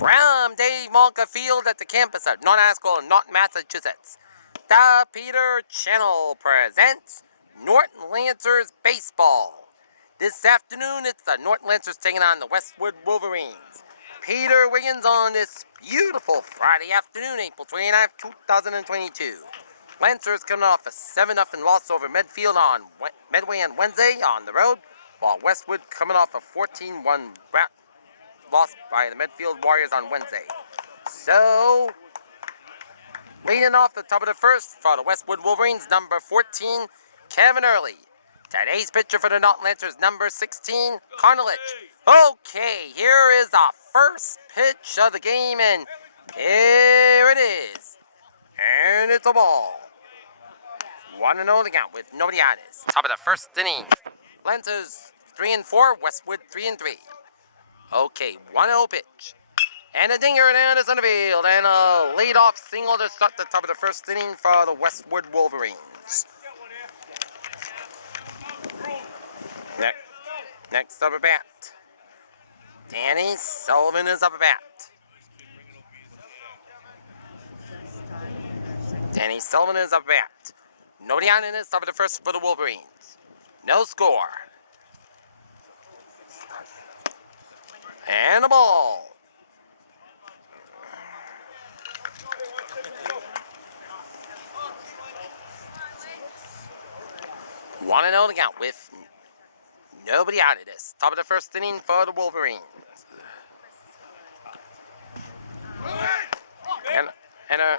From Dave Malka Field at the campus of Norton High School in Norton, Massachusetts, the Peter Channel presents Norton Lancers Baseball. This afternoon, it's the Norton Lancers taking on the Westwood Wolverines. Peter Wiggins on this beautiful Friday afternoon, April 29th, 2022. Lancers coming off a 7-0 loss over Medfield on Medway on Wednesday on the road, while Westwood coming off a 14-1 loss by the Medfield Warriors on Wednesday. So, leading off the top of the first for the Westwood Wolverines, number 14, Kevin Early. Today's pitcher for the Norton Lancers, number 16, Carnelich. Okay, here is the first pitch of the game, and here it is. And it's a ball. 1-0 to count with nobody on it. Top of the first inning. Lancers 3-4, Westwood 3-3. Okay, 1-0 pitch. And a dinger down to center field. And a leadoff single to start the top of the first inning for the Westwood Wolverines. Next up at bat. Danny Sullivan is up at bat. Danny Sullivan is up at bat. Nobody on in this top of the first for the Wolverines. No score. And a ball. 1-0 to count with nobody out of this. Top of the first inning for the Wolverines. And a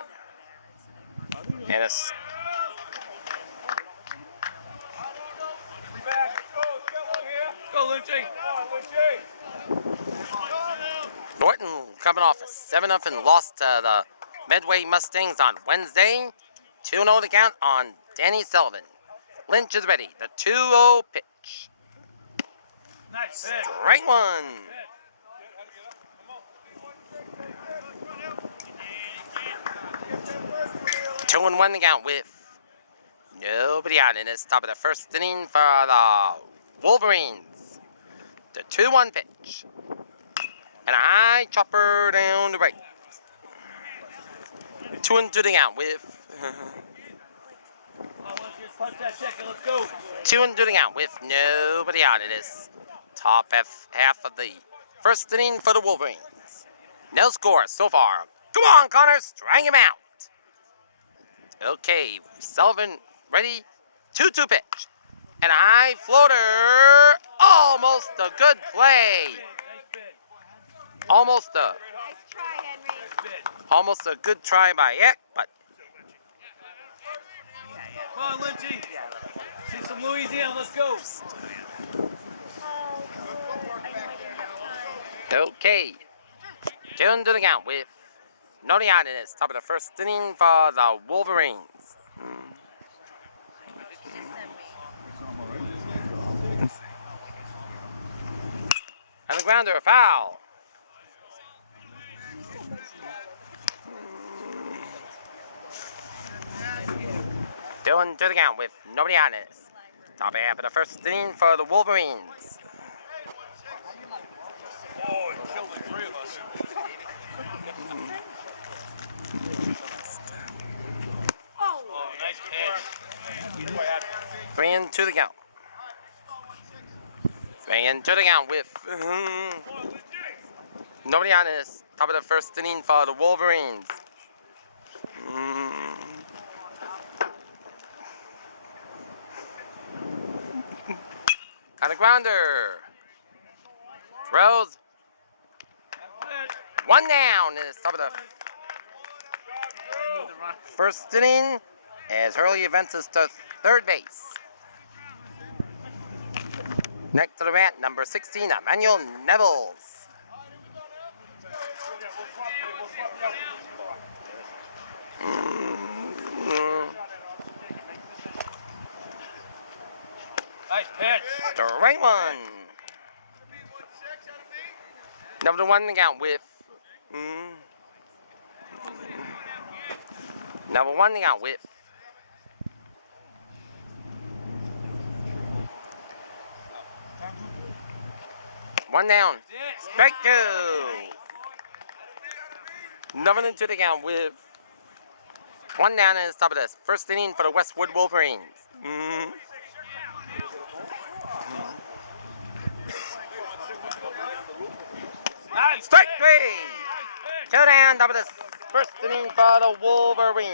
Norton coming off a 7-0 loss to the Medway Mustangs on Wednesday. 2-0 to count on Danny Sullivan. Lynch is ready. The 2-0 pitch. Strike one. Two and one to count with nobody out in this top of the first inning for the Wolverines. The 2-1 pitch. And a high chopper down the right. 2-2 to count with 2-2 to count with nobody out in this top half of the first inning for the Wolverines. No score so far. Come on, Connor, strike him out. Okay, Sullivan ready. 2-2 pitch. And a high floater. Almost a good play. Almost a good try by Eck, but come on, Lynchy. See some Louisiana, let's go. Okay. 2-2 to count with nobody out in this top of the first inning for the Wolverines. And the grounder, a foul. Doing to the count with nobody on it. Top half of the first inning for the Wolverines. Oh, he killed the three of us. Oh, nice pitch. 3-2 to count. 3-2 to count with nobody on this. Top of the first inning for the Wolverines. Got a grounder. Throws. One down in the top of the first inning as Hurley advances to third base. Next to the bat, number 16, Emmanuel Nevels. Nice pitch. Strike one. Number 1 to count with number 1 to count with one down. Strike two. Nothing into the count with 1 down in the top of this. First inning for the Westwood Wolverines. Nice. Strike 3! 2 down, top of this. First inning for the Wolverines.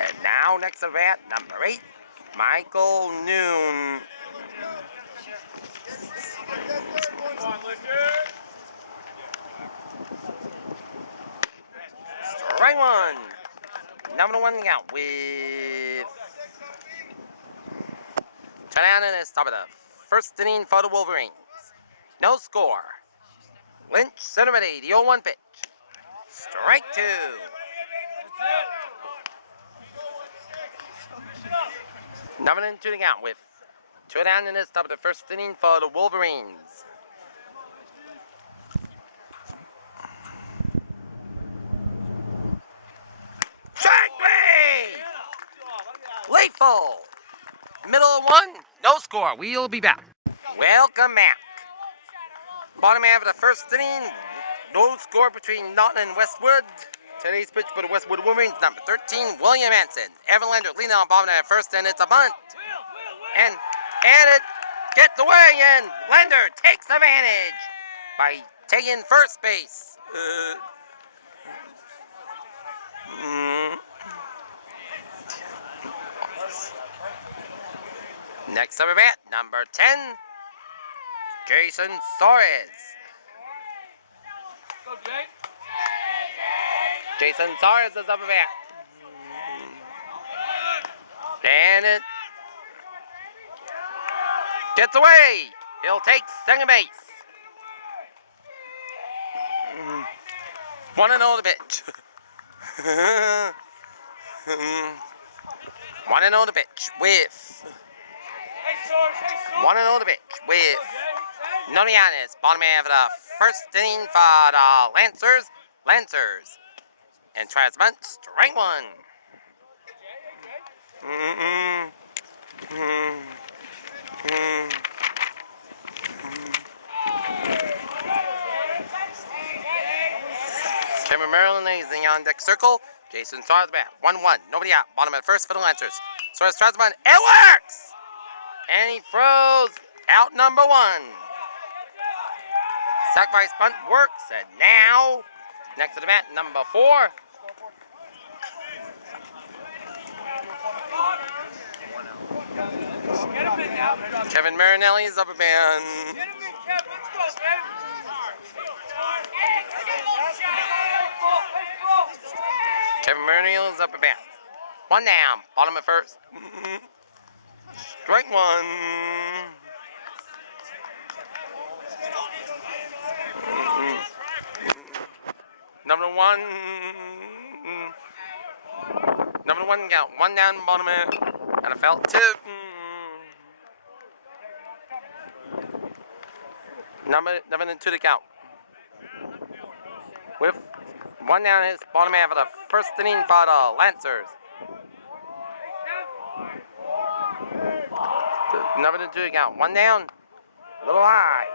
And now next at bat, number 8, Michael Noon. Strike 1. Number 1 count with 2 down in this top of the first inning for the Wolverines. No score. Lynch, center at 80, 0-1 pitch. Strike 2. Nothing into the count with 2 down in this top of the first inning for the Wolverines. Strike 3! Lethal. Middle of 1, no score. We'll be back. Welcome back. Bottom half of the first inning, no score between Norton and Westwood. Today's pitch for the Westwood Wolverines, number 13, William Hanson. Evan Lender leading on bottom half first, and it's a bunt. And it gets away, and Lender takes advantage by taking first base. Next up at bat, number 10, Jason Suarez. Go, Jay. Jason Suarez is up at bat. And it gets away. He'll take second base. 1-0 the pitch. 1-0 the pitch with 1-0 the pitch with Nonianis, bottom half of the first inning for the Lancers. And tries bunt, strike 1. Kevin Maryland is in the on deck circle. Jason Suarez bat, 1-1, nobody out. Bottom of the first for the Lancers. Suarez tries bunt, it works! And he throws out number 1. Sacrifice bunt works, and now next to the bat, number 4. Kevin Marinelli is up a band. Kevin Marinelli is up a band. 1 down, bottom of first. Strike 1. Number 1 count. 1 down, bottom of it. And a foul tip. Number 2 to count. With 1 down is bottom half of the first inning for the Lancers. Number 2 to count. 1 down. A little high.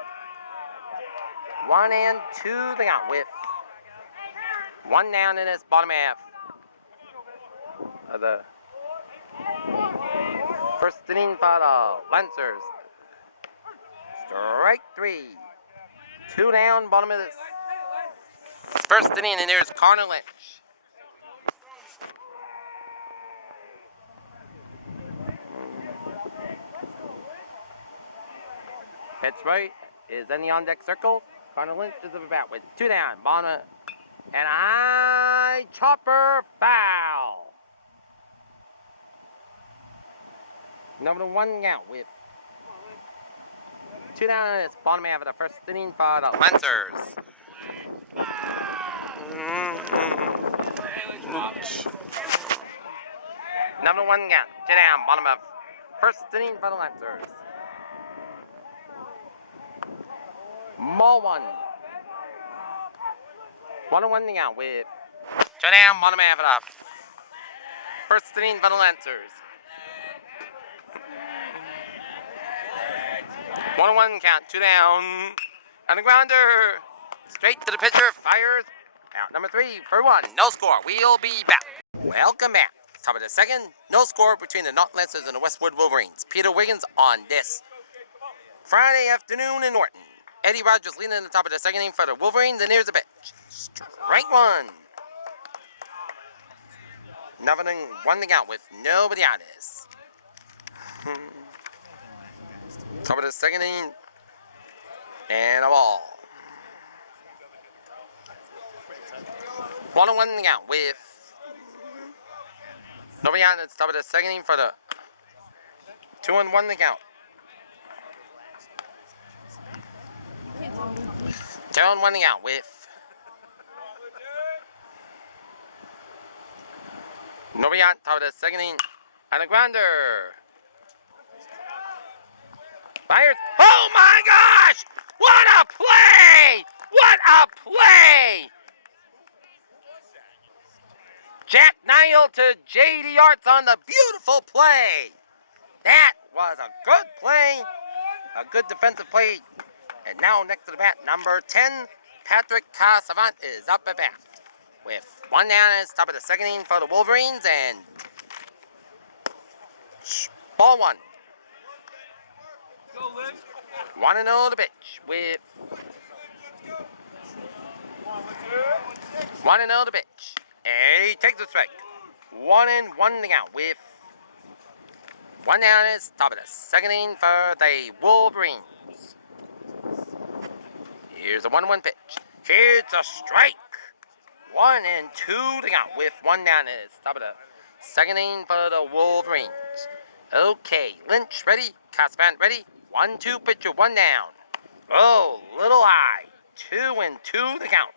1 and 2 to count with 1 down in this bottom half of the first inning for the Lancers. Strike 3. 2 down, bottom of this first inning, and there's Connor Lynch. Pitch right is in the on deck circle. Connor Lynch is up bat with 2 down, bottom of, and a high chopper foul. Number 1 count with 2 down in this bottom half of the first inning for the Lancers. Number 1 count, 2 down, bottom of first inning for the Lancers. Ball 1. 1-1 count with 2 down, bottom half of the first inning for the Lancers. 1-1 count, 2 down, and a grounder. Straight to the pitcher, fires. Out number 3 for 1. No score. We'll be back. Welcome back. Top of the second. No score between the Norton Lancers and the Westwood Wolverines. Peter Wiggins on this Friday afternoon in Norton. Eddie Rogers leading in the top of the second inning for the Wolverines, and here's a pitch. Strike 1. Nothing, 1 to count with nobody out is. Top of the second inning, and a ball. 1 to count with nobody out. It's top of the second inning for the 2-1 to count. 2-1 to count with nobody out. Top of the second inning, and a grounder. Fires. Oh my gosh! What a play! What a play! Jack Niall to J.D. Arts on the beautiful play. That was a good play. A good defensive play. And now next to the bat, number 10, Patrick Cassavant is up at bat. With 1 down at the top of the second inning for the Wolverines, and ball 1. 1-0 to pitch with 1-0 to pitch. And he takes the strike. 1-1 to count with 1 down at the top of the second inning for the Wolverines. Here's a 1-1 pitch. It's a strike. 1-2 to count with 1 down at the top of the second inning for the Wolverines. Okay, Lynch ready. Cassavant ready. 1-2 pitcher, 1 down. Oh, little high. 2-2 to count.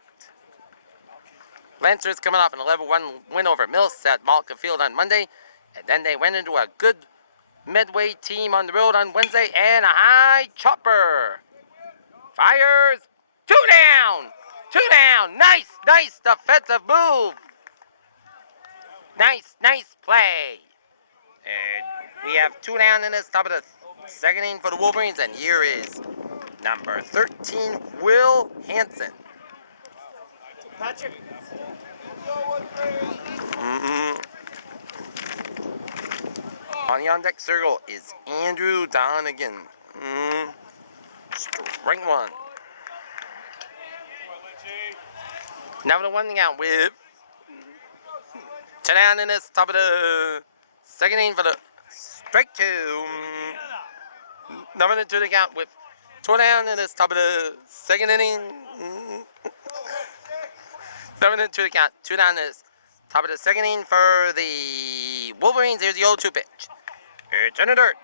Lancers coming off an 11-1 win over Mills at Malka Field on Monday. And then they went into a good Medway team on the road on Wednesday. And a high chopper. Fires. 2 down. 2 down. Nice defensive move. Nice play. And we have 2 down in this top of the second inning for the Wolverines. And here is number 13, Will Hansen. Patrick. On the on-deck circle is Andrew Donegan. Strike 1. Now the 1 out with 2 down in this top of the second inning for the strike 2. Number 2 to count with 2 down in this top of the second inning. Number 2 to count, 2 down in this top of the second inning for the Wolverines. Here's the 0-2 pitch. It's in the dirt.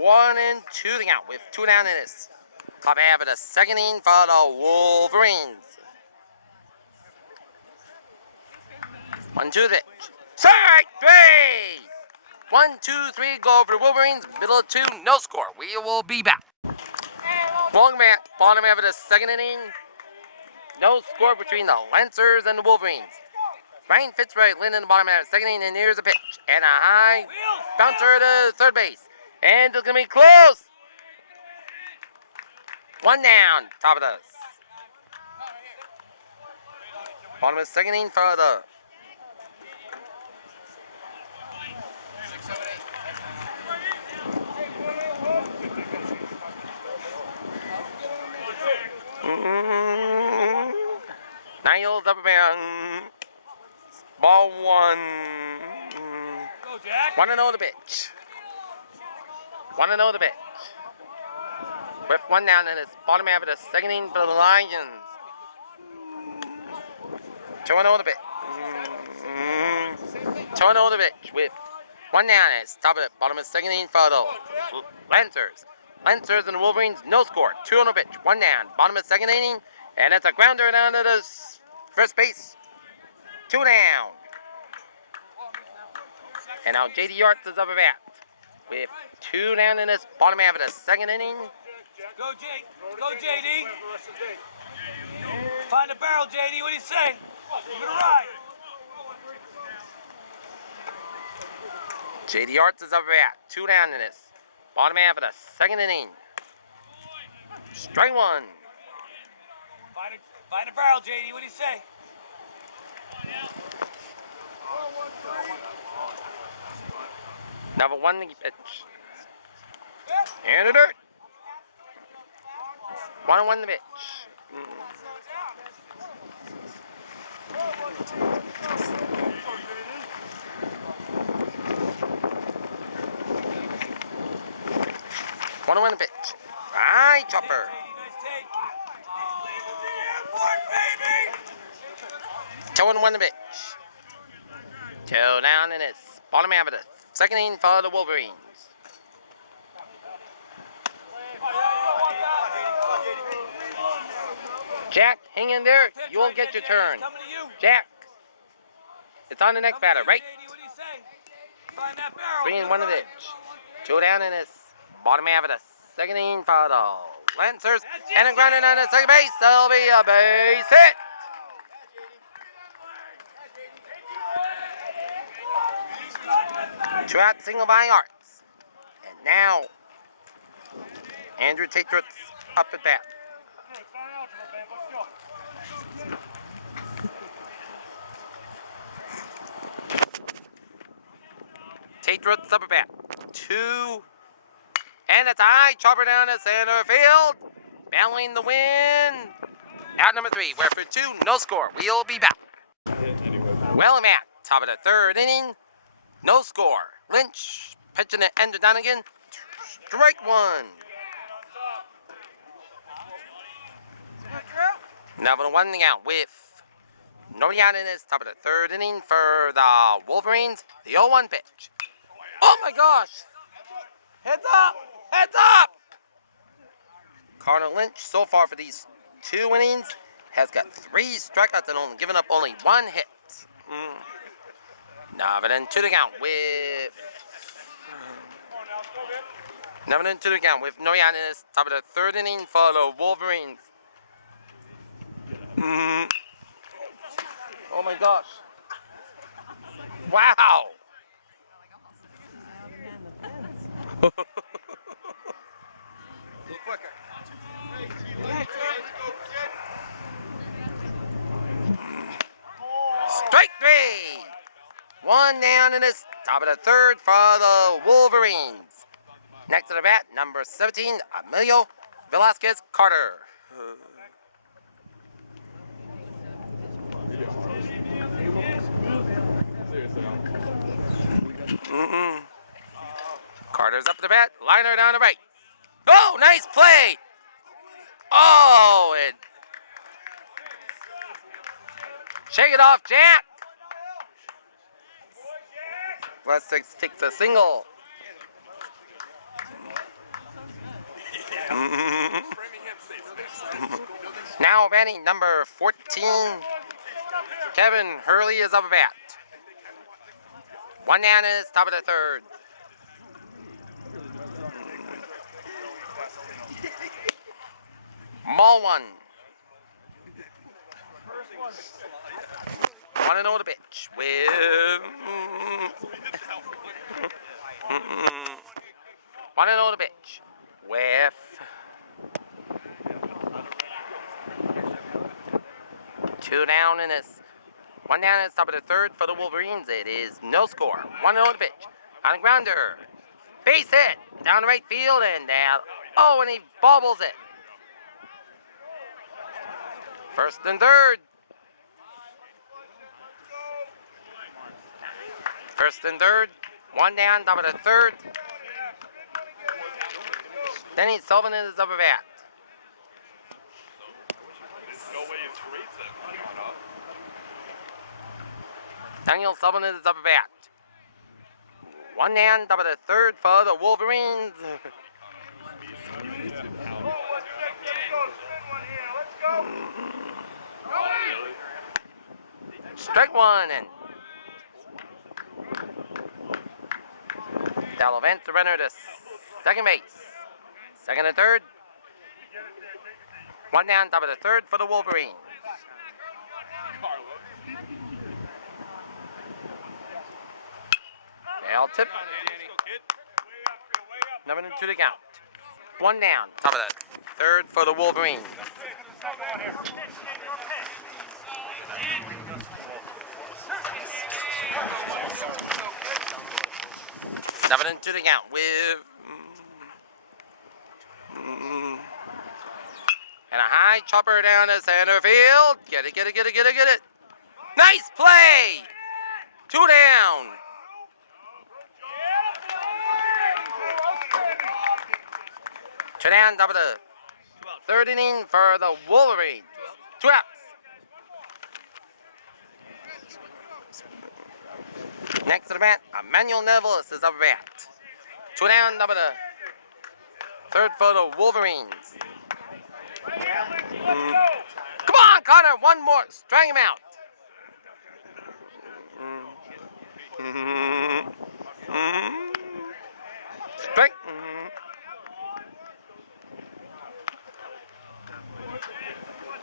1-2 to count with 2 down in this top half of the second inning for the Wolverines. 1-2 pitch. Strike 3! 1-2-3 go for the Wolverines. Middle of 2, no score. We will be back. Welcome back. Bottom half of the second inning. No score between the Lancers and the Wolverines. Ryan Fitzroy in the bottom half of the second inning, and here's a pitch. And a high bouncer to third base. And it's going to be close. 1 down. Top of the bottom of the second inning for the Niles up around ball 1. 1-0 to pitch. 1-0 to pitch. With 1 down in this bottom half of the second inning for the Lions. 2-0 to pitch. 2-0 to pitch with 1 down at the top of the bottom of the second inning for the Lancers. Lancers and the Wolverines, no score. 2-0 pitch, 1 down, bottom of the second inning, and it's a grounder down to the first base. 2 down. And now J.D. Arts is up at bat with 2 down in this bottom half of the second inning. Go, Jake. Go, J.D. Find the barrel, J.D. What do you say? Give it a ride. J.D. Arts is up at bat. 2 down in this bottom half of the second inning. Strike 1. Find a barrel, JD. What do you say? Number 1 pitch. In the dirt. 1-1 the pitch. 1-1 the pitch. High chopper. Nice take. 2-1 the pitch. 2 down and it's bottom half of the second inning for the Wolverines. Jack, hang in there. You'll get your turn. Coming to you. Jack, it's on the next batter, right? JD, what do you say? Find that barrel. 3-1 the pitch. 2 down and it's bottom half of the second inning for the Lancers. And a grounded on the second base. There'll be a base hit. Two out, single by Arts. And now, Andrew Tatrut's up at bat. Tatrut's up at bat. 2. And it's a high chopper down to center field. Battling the wind. Out number 3. We're for 2. No score. We'll be back. Well, I'm at top of the third inning. No score. Lynch pitching to Ender Donegan. Strike 1. Number 1 out with nobody out in this top of the third inning for the Wolverines. The 0-1 pitch. Oh my gosh! Heads up! Heads up! Cardinal Lynch, so far for these 2 innings, has got 3 strikeouts and only given up only 1 hit. Now, to the count with nobody out in this top of the third inning for the Wolverines. Oh my gosh! Wow! A little quicker. Strike 3! 1 down in this top of the third for the Wolverines. Next to the bat, number 17, Emilio Velasquez Carter. Carter's up to the bat, liner down the right. Oh, nice play! Oh, and shake it off, Jack. Wessex takes a single. Now batting number 14, Kevin Hurley is up a bat. 1 down is top of the third. Ball 1. 1-0 the pitch with 1-0 the pitch with 2 down in this. 1 down is top of the third for the Wolverines. It is no score. 1-0 the pitch. On the grounder. Base hit. Down the right field and down. Oh, and he bobbles it. First and third. First and third. 1 down, top of the third. Denny Sullivan is up a bat. Daniel Sullivan is up a bat. 1 down, top of the third for the Wolverines. Strike 1 and that'll advance the runner to second base. Second and third. 1 down, top of the third for the Wolverines. Ball tip. Number 2 to count. 1 down, top of the third for the Wolverines. Nothing to the count with and a high chopper down to center field. Get it, get it, get it, get it, get it. Nice play. 2 down. Two down, top of the third inning for the Wolverines. 2 outs. Next to the bat, Emmanuel Nevis is up at bat. 2 down, top of the third for the Wolverines. Come on, Connor, one more. Strike him out. Strike.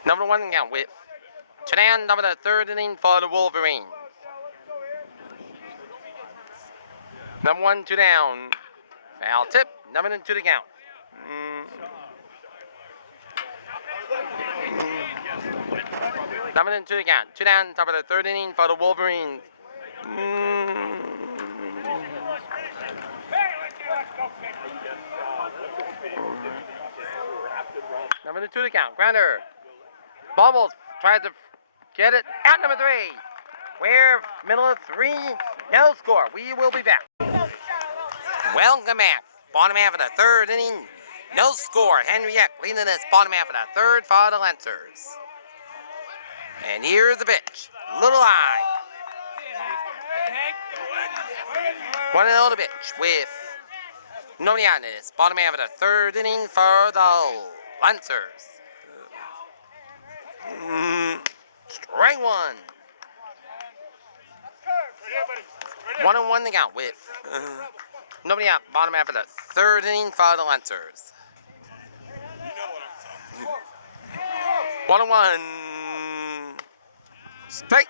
Number 1 count with 2 down, top of the third inning for the Wolverines. Number 1, 2 down. Foul tip. Number 2 to count. Number 2 to count. 2 down, top of the third inning for the Wolverines. Number 2 to count. Grounder. Bubbles tries to get it. Out number 3. We're middle of 3. No score. We will be back. Welcome back. Bottom half of the third inning. No score. Henry Eck leading this bottom half of the third for the Lancers. And here's the pitch. Little high. 1-0 to pitch with nobody on this. Bottom half of the third inning for the Lancers. Strike 1. 1-1 to count with nobody out. Bottom half of the third inning for the Lancers. 1-1. Strike.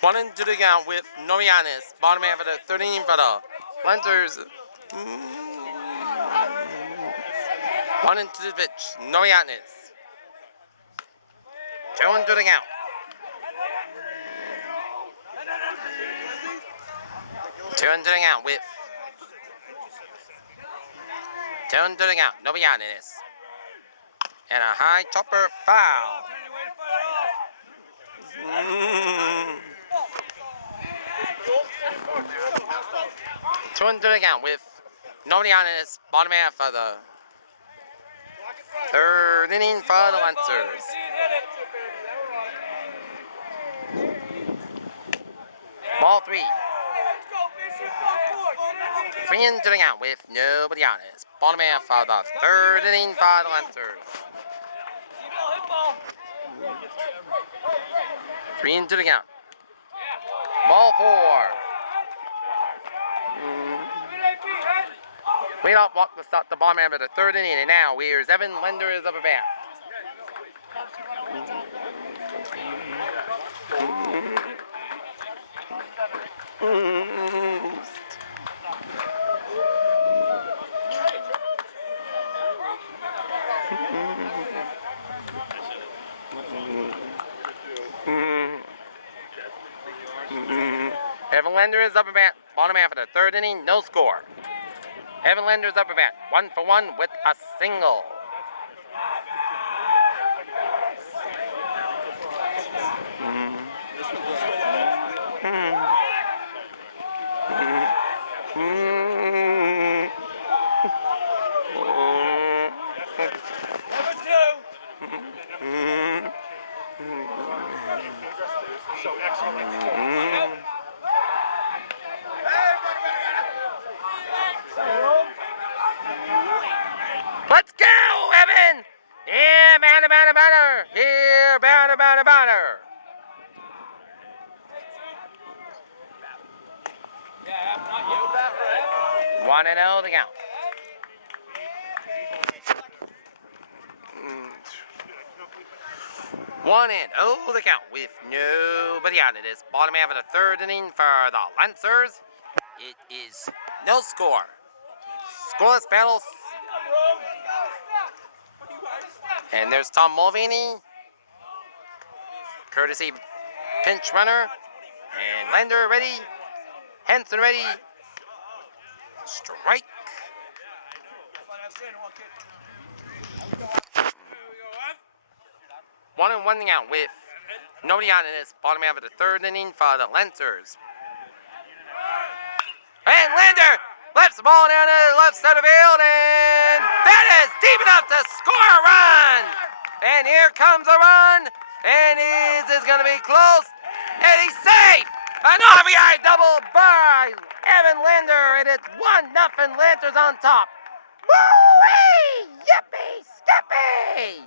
1-2 to count with Norianis. Bottom half of the third inning for the Lancers. 1-2 to pitch. Norianis. 2-1 to the count. 2-1 to the count with 2-1 to the count. Norianis. And a high chopper foul. 2-1 to the count with nobody on this bottom half of the third inning for the Lancers. Ball 3. 3-1 to the count with nobody on this bottom half of the third inning for the Lancers. 3-1 to the count. Ball 4. We don't walk to start the bottom half of the third inning, and now here's Evan Lender is up at bat. Evan Lender is up at bat. Bottom half of the third inning, no score. Evan Lender is up at bat. 1 for 1 with a single. Let's go, Evan! Yeah, batter. Yeah, batter. 1-0 to count. 1-0 to count with nobody out of this bottom half of the third inning for the Lancers. It is no score. Scoreless battles. And there's Tom Mulvaney courtesy pinch runner. And Lander ready. Henson ready. Strike. 1-1 out with nobody on in this bottom half of the third inning for the Lancers. And Lander lifts the ball down to the left center field, and that is deep enough to score a run. And here comes a run, and this is going to be close, and he's safe. An RBI double by Evan Lander, and it's 1-0. Lancers on top. Woo-wee! Yippee! Skippy!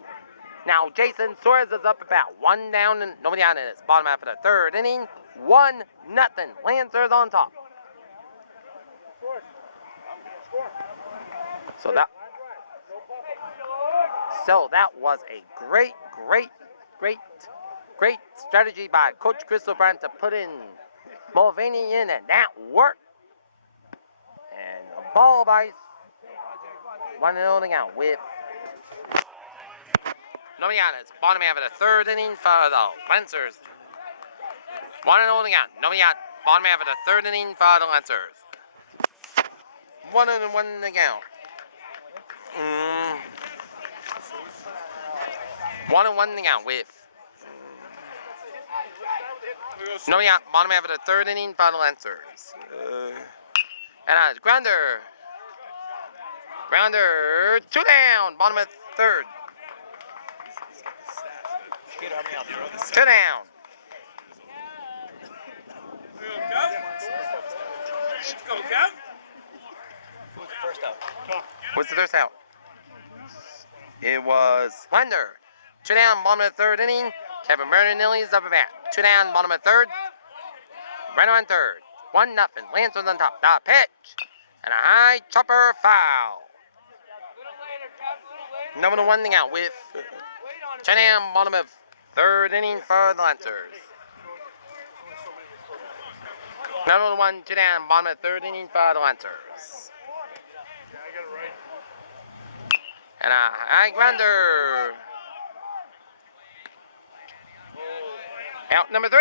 Now Jason Suarez is up about 1 down and nobody on in this bottom half of the third inning. 1-0. Lancers on top. So that was a great strategy by Coach Chris O'Brien to put in Mulvaney in, and that worked. And a ball by 1-0 out with nobody on it. Bottom half of the third inning for the Lancers. 1-0 out. Nobody out. Bottom half of the third inning for the Lancers. 1-1 out. 1-1 out with nobody out. Bottom half of the third inning for the Lancers. And a grounder. 2 down. Bottom of the third. 2 down. Let's go, Kev. What's the first out? It was Lander. 2 down, bottom of the third inning. Kevin Marinelli is up at bat. 2 down, bottom of the third. Runner on third. 1-0. Lancers on top. The pitch. And a high chopper foul. Number 1 out with 2 down, bottom of third inning for the Lancers. Number 1, 2 down, bottom of third inning for the Lancers. And a high grounder. Out number 3.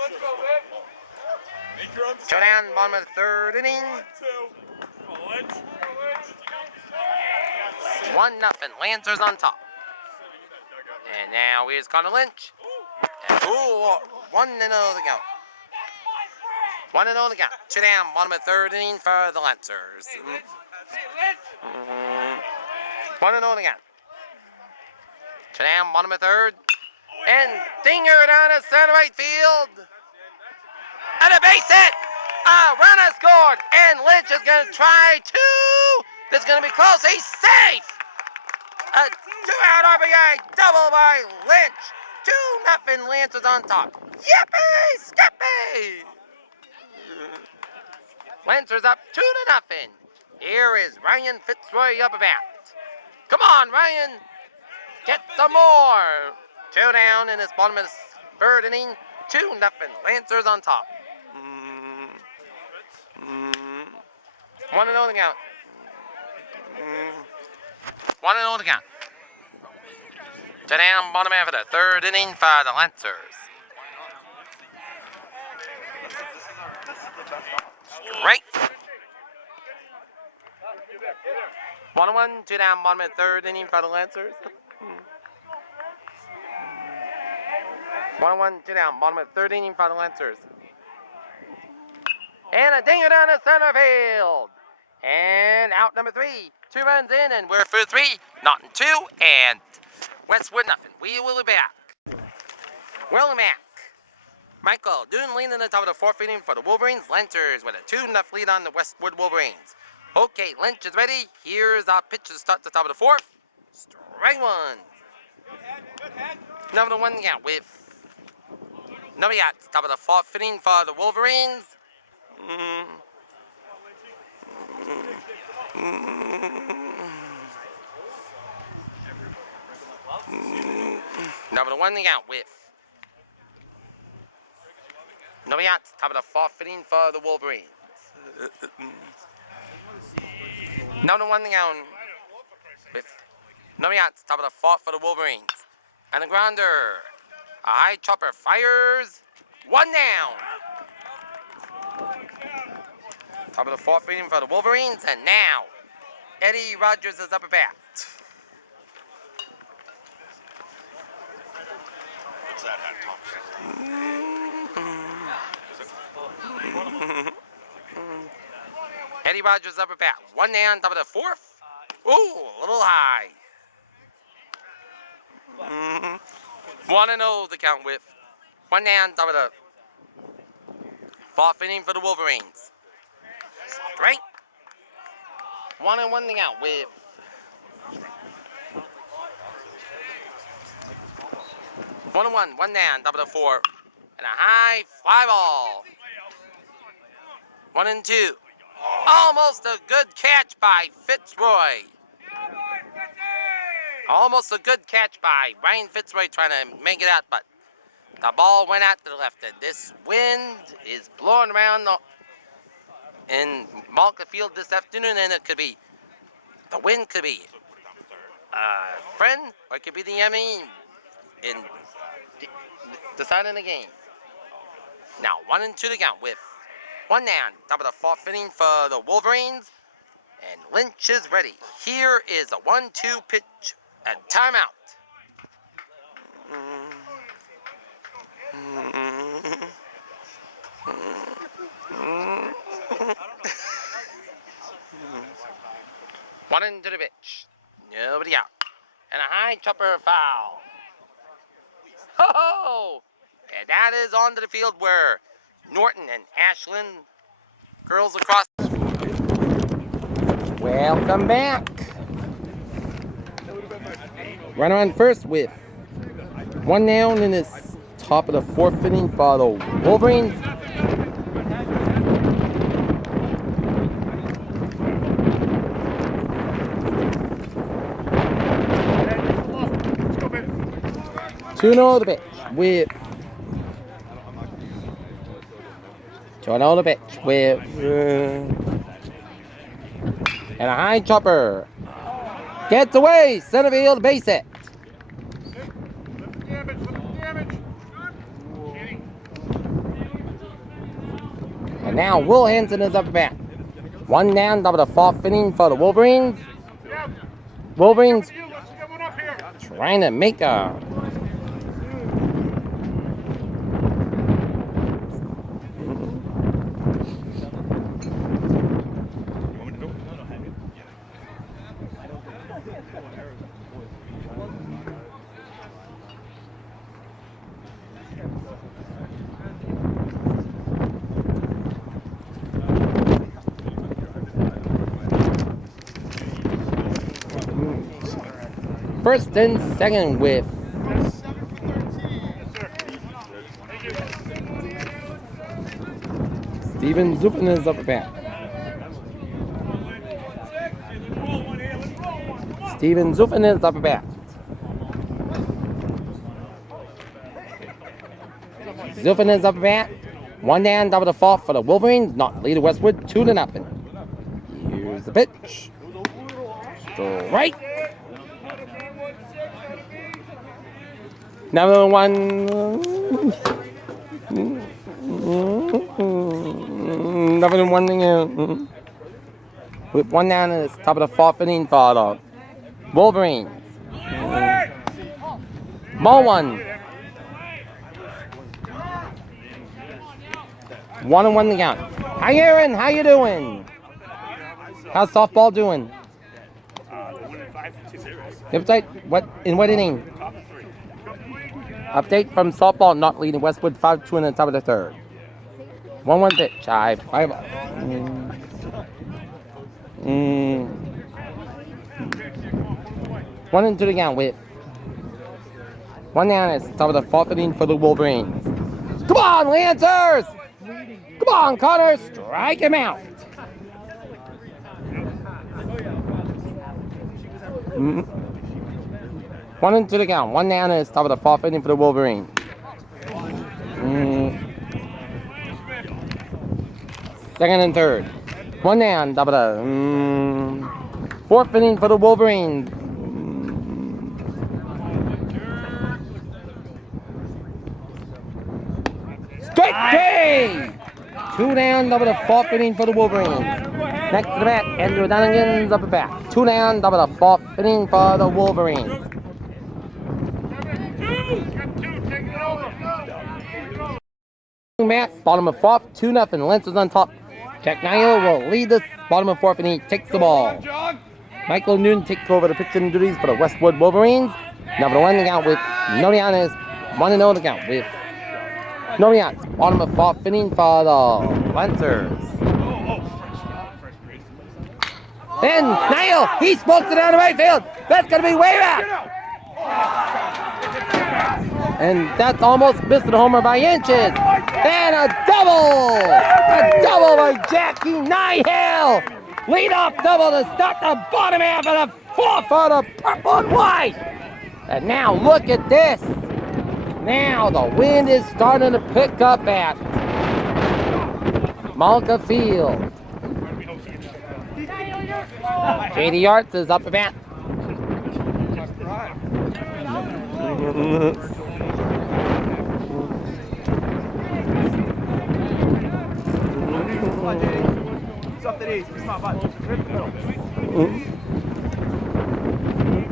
Let's go, babe. 2 down, bottom of the third inning. 1-0. Lancers on top. And now here's Connor Lynch. And 1-0 to go. 1-0 to go. 2 down, bottom of the third inning for the Lancers. 1-0 to go. 2 down, bottom of third. And dinger down to center right field. And a base hit. A runner scored. And Lynch is going to try to. This is going to be close. He's safe. A 2-out RBI double by Lynch. 2-0. Lancers on top. Yippee! Skippy! Lancers up 2-0. Here is Ryan Fitzroy up a bat. Come on, Ryan. Get some more. 2 down in this bottom of the third inning. 2-0. Lancers on top. 1-0 to count. 1-0 to count. 2 down, bottom half of the third inning for the Lancers. Right. 1-1, 2 down, bottom of the third inning for the Lancers. 1-1, 2 down, bottom of the third inning for the Lancers. And a dinger down to center field. And out number 3. 2 runs in, and we're for 3, Norton 2, and Westwood nothing. We will be back. Welcome back. Michael Doon leading in the top of the fourth inning for the Wolverines. Lancers with a 2-0 lead on the Westwood Wolverines. Okay, Lynch is ready. Here's our pitch to start the top of the fourth. Strike 1. Number 1 out with nobody out. Top of the fourth inning for the Wolverines. Number 1 out with nobody out. Top of the fourth inning for the Wolverines. Number 1 down with no outs, top of the fourth for the Wolverines. And a grounder. A high chopper fires. 1 down. Top of the fourth inning for the Wolverines. And now, Eddie Rogers is up at bat. What's that hat, Thompson? Eddie Rogers up at bat. 1 down, top of the fourth. Ooh, a little high. 1-0 the count with 1 down, top of the fourth inning for the Wolverines. Straight. 1-1 the count with 1-1, 1 down, top of the fourth. And a high fly ball. 1-2. Almost a good catch by Fitzroy. Almost a good catch by Brian Fitzroy trying to make it out, but the ball went out to the left. And this wind is blowing around in Malka Field this afternoon, and it could be, the wind could be a friend, or it could be the enemy in deciding the game. Now, 1-2 to count with 1 down, top of the fourth inning for the Wolverines, and Lynch is ready. Here is a 1-2 pitch and timeout. One into the pitch, nobody out, and a high chopper foul. Ho-ho! And that is onto the field where Norton and Ashland girls across. Welcome back. Runner on first with 1 down in this top of the fourth inning for the Wolverines. Two the pitch with 2-0 the pitch with and a high chopper gets away, center field, base hit. And now Will Hanson is up at bat. 1 down, top of the fourth inning for the Wolverines. Wolverines trying to make a first and second with Steven Zuffin is up at bat. Steven Zuffin is up at bat. Zuffin is up at bat. 1 down, top of the fourth for the Wolverines. Not lead Westwood, 2-0. Here's the pitch. Strike. Number 1. Number 1 with 1 down at the top of the fourth inning for the Wolverines. Ball 1. 1-1 the count. Hi Aaron, how you doing? How's softball doing? Update, in what inning? Update from softball, not leading Westwood 5-2 in the top of the third. 1-1 pitch. High 5. 1-2 to count with 1 down at the top of the fourth inning for the Wolverines. Come on, Lancers! Come on, Connor! Strike him out! 1-2 to count. 1 down at the top of the fourth inning for the Wolverines. Second and third. 1 down, top of the Fourth inning for the Wolverines. Strike three! 2 down, double the fourth inning for the Wolverines. Next to the bat, Andrew Dunnigan's up at bat. 2 down, double the fourth inning for the Wolverines. Matt, bottom of fourth, 2-0. Lancers on top. Jack Niall will lead this bottom of fourth, and he takes the ball. Michael Newton takes over the pitching duties for the Westwood Wolverines. Number 1 to count with Norian is 1-0 to count with Norian. Bottom of fourth inning for the Lancers. Then Niall, he smokes it down the right field. That's going to be way back. And that's almost missed the homer by inches. And a double by Jackie Niall. Leadoff double to start the bottom half of the fourth for the purple and white. And now look at this. Now the wind is starting to pick up at Malka Field. JD Arts is up at bat.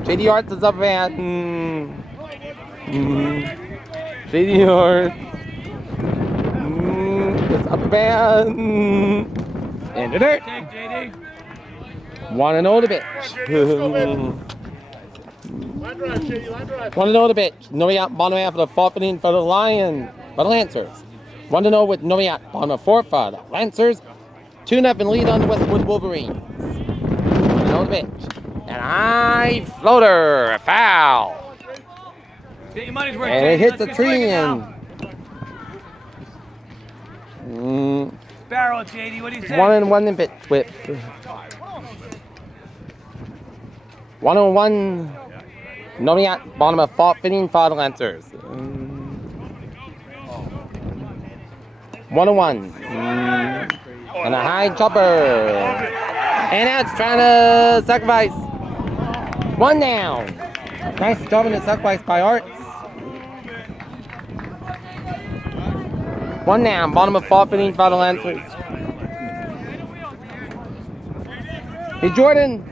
JD Arts is up at bat. JD Arts is up at bat. In the dirt. 1-0 to pitch. 1-0 to pitch. Noviat, bottom half of the fourth inning for the Lancers. 1-0 with Noviat, bottom of fourth for the Lancers. 2-0 lead on the Westwood Wolverines. 1-0 to pitch. And a high floater, a foul. Get your money's worth, And it hits the tree and barrel, JD. What do you say? 1-1 in pitch with 1-1. Noviat, bottom of fourth inning for the Lancers. 1-1. And a high chopper. And now it's trying to sacrifice. 1 down. Nice job in the sacrifice by Arts. 1 down, bottom of fourth inning for the Lancers. Hey, Jordan.